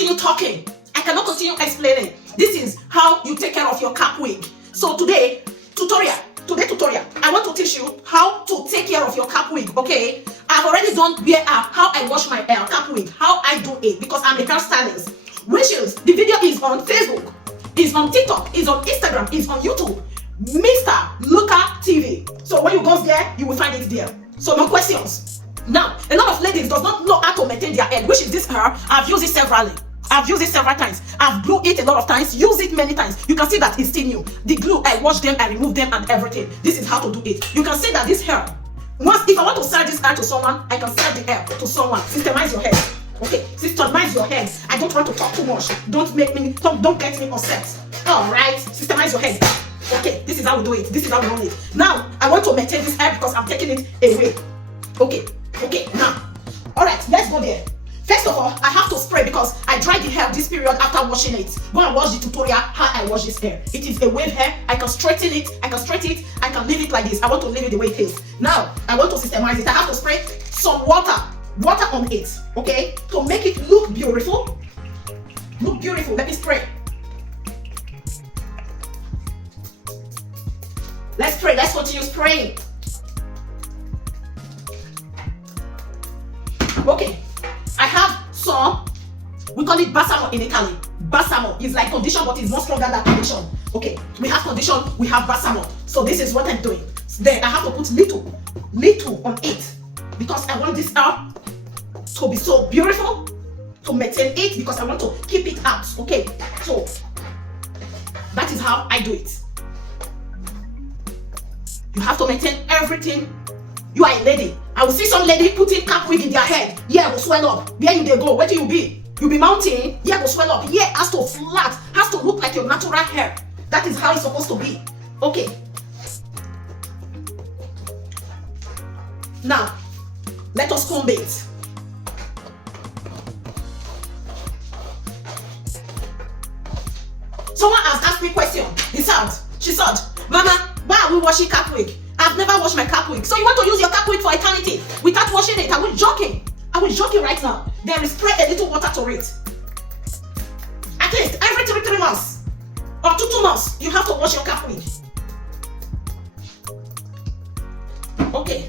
continue talking. I cannot continue explaining. This is how you take care of your cap wig. So today tutorial, I want to teach you how to take care of your cap wig, okay? I've already done how I wash my cap wig, how I do it, because I'm a hairstylist. Which is, the video is on Facebook, is on TikTok, is on Instagram, is on YouTube. Mr Luca TV. So when you go there, you will find it there. So no questions. Now, a lot of ladies does not know how to maintain their hair, which is this hair. I've used it several times. I've glued it a lot of times, used it many times. You can see that it's still new. The glue, I wash them, I remove them and everything. This is how to do it. You can see that this hair, if I want to sell this hair to someone, I can sell the hair to someone. Systemize your head. Okay, systemize your head. I don't want to talk too much. Don't get me upset. Alright, systemize your head. Okay, this is how we do it. This is how we run it. Now, I want to maintain this hair because I'm taking it away. Okay, now. Alright, let's go there. First of all, I have to spray because I dried the hair this period after washing it. Go and watch the tutorial how I wash this hair. It is a wave hair. I can straighten it. I can leave it like this. I want to leave it the way it is. Now, I want to systemize it. I have to spray some water on it, okay, to make it look beautiful. Let me spray. Let's spray. Let's continue spraying. Okay, I have some, we call it balsamo in Italy. Balsamo is like condition, but it's more stronger than condition. Okay, we have condition, we have balsamo. So this is what I'm doing. Then I have to put little on it because I want this hair to be so beautiful, to maintain it, because I want to keep it out. Okay, so that is how I do it. You have to maintain everything. You are a lady. I will see some lady putting cap wig in their head. Yeah, will swell up. Where you they go? Where do you be? You be mountain. Yeah, will swell up. Yeah, has to flat. Has to look like your natural hair. That is how it's supposed to be. Okay. Now, let us comb it. Someone has asked me a question. She said, Mama, why are we washing cap wig? I've never washed my cap wig. So you want to use your cap wig for eternity without washing it? I was joking. Right now. There is spray a little water to it. At least every 3 months or 2 months, you have to wash your cap wig. Okay.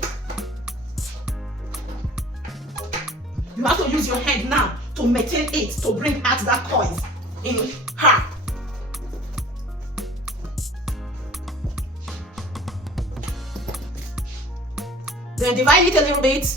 You have to use your hand now to maintain it, to bring out that coil in her. Then divide it a little bit.